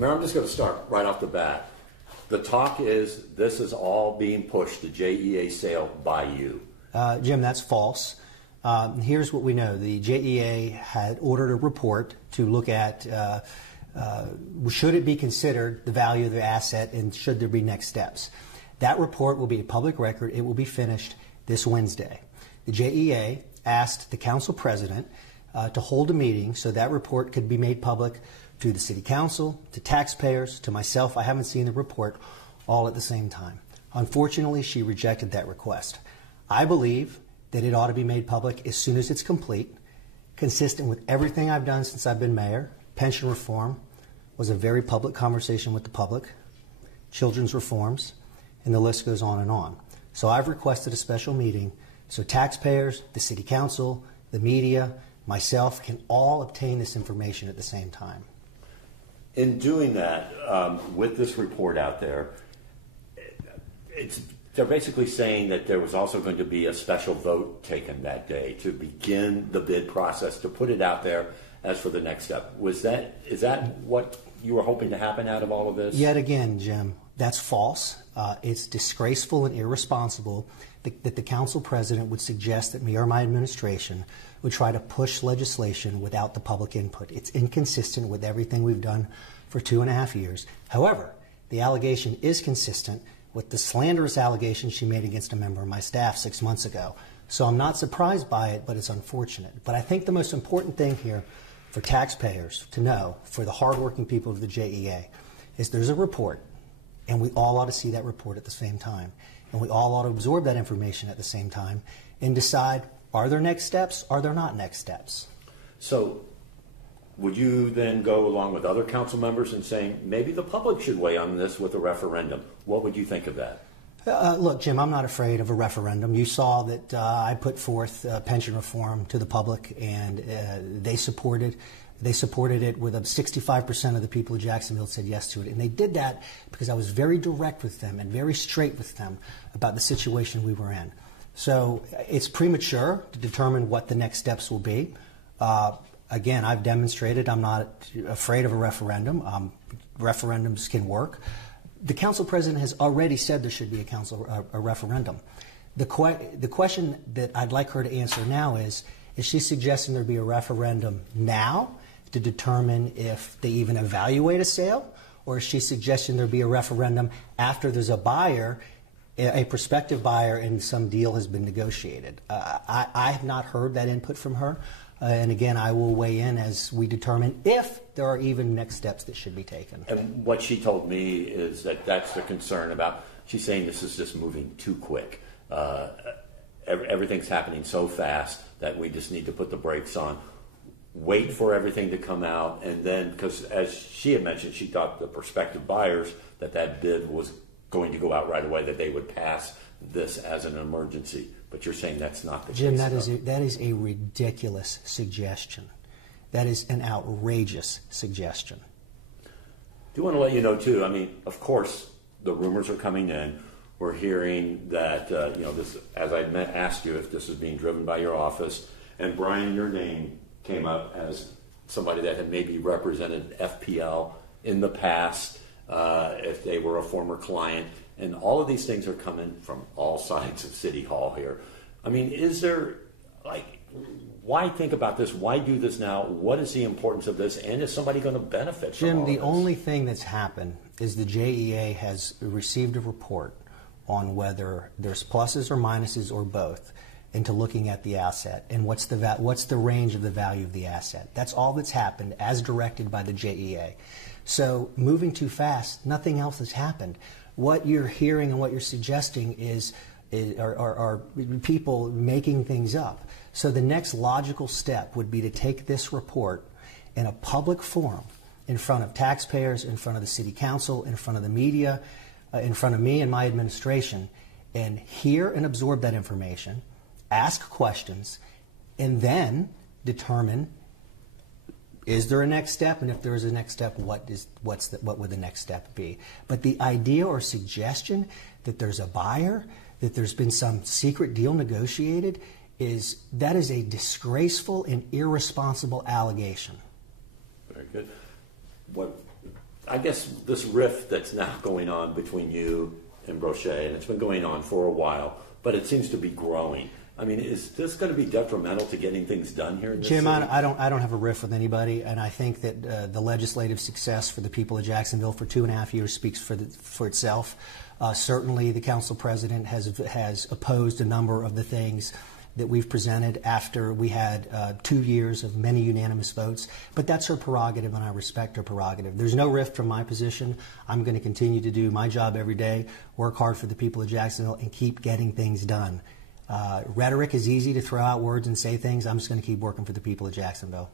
Mayor, I'm just going to start right off the bat. The talk is this is all being pushed, the JEA sale, by you. Jim, that's false. Here's what we know. The JEA had ordered a report to look at should it be considered the value of the asset and should there be next steps. That report will be a public record. It will be finished this Wednesday. The JEA asked the council president to hold a meeting so that report could be made public to the city council, to taxpayers, to myself. I haven't seen the report all at the same time. Unfortunately, she rejected that request. I believe that it ought to be made public as soon as it's complete, consistent with everything I've done since I've been mayor. Pension reform was a very public conversation with the public, children's reforms, and the list goes on and on. So I've requested a special meeting so taxpayers, the city council, the media, myself can all obtain this information at the same time. In doing that, with this report out there, they're basically saying that there was also going to be a special vote taken that day to begin the bid process, to put it out there as for the next step. Is that what you were hoping to happen out of all of this? Yet again, Jim, that's false. It's disgraceful and irresponsible that the council president would suggest that me or my administration would try to push legislation without the public input. It's inconsistent with everything we've done for 2.5 years. However, the allegation is consistent with the slanderous allegation she made against a member of my staff 6 months ago. So I'm not surprised by it, but it's unfortunate. But I think the most important thing here for taxpayers to know, for the hardworking people of the JEA, is there's a report, and we all ought to see that report at the same time. And we all ought to absorb that information at the same time and decide, are there next steps? Are there not next steps? So would you then go along with other council members in saying maybe the public should weigh on this with a referendum? What would you think of that? Look, Jim, I'm not afraid of a referendum. You saw that I put forth pension reform to the public, and they supported it with 65% of the people of Jacksonville said yes to it. And they did that because I was very direct with them and very straight with them about the situation we were in. So it's premature to determine what the next steps will be. Again, I've demonstrated I'm not afraid of a referendum. Referendums can work. The council president has already said there should be a referendum. The question that I'd like her to answer now is she suggesting there be a referendum now to determine if they even evaluate a sale, or is she suggesting there be a referendum after there's a buyer, a prospective buyer, and some deal has been negotiated? I have not heard that input from her. And again, I will weigh in as we determine if there are even next steps that should be taken. And what she told me is that that's the concern about. She's saying this is just moving too quick. Everything's happening so fast that we just need to put the brakes on, wait for everything to come out, and then, because as she had mentioned, she thought the prospective buyers that bid was going to go out right away, that they would pass this as an emergency. But you're saying that's not the case. Jim, that is a ridiculous suggestion. That is an outrageous suggestion. I do want to let you know, too, I mean, of course, the rumors are coming in. We're hearing that, this, as I asked you if this is being driven by your office, and Brian, your name came up as somebody that had maybe represented FPL in the past, if they were a former client. And all of these things are coming from all sides of City Hall here. I mean, is there, why think about this? Why do this now? What is the importance of this? And is somebody going to benefit from all Jim, of the this? only thing that's happened is the JEA has received a report on whether there's pluses or minuses or both into looking at the asset and what's the range of the value of the asset. That's all that's happened as directed by the JEA. So moving too fast, nothing else has happened. What you're hearing and what you're suggesting are people making things up. So the next logical step would be to take this report in a public forum in front of taxpayers, in front of the city council, in front of the media, in front of me and my administration, and hear and absorb that information, ask questions, and then determine, is there a next step? And if there is a next step, what would the next step be? But the idea or suggestion that there's a buyer, that there's been some secret deal negotiated, that is a disgraceful and irresponsible allegation. Very good. I guess this rift that's now going on between you and Brochet, and it's been going on for a while, but it seems to be growing. I mean, is this going to be detrimental to getting things done here in this Jim, city? I don't have a rift with anybody, and I think that the legislative success for the people of Jacksonville for 2.5 years speaks for itself. Certainly, the council president has opposed a number of the things that we've presented after we had 2 years of many unanimous votes. But that's her prerogative, and I respect her prerogative. There's no rift from my position. I'm going to continue to do my job every day, work hard for the people of Jacksonville, and keep getting things done. Rhetoric is easy to throw out words and say things. I'm just going to keep working for the people of Jacksonville.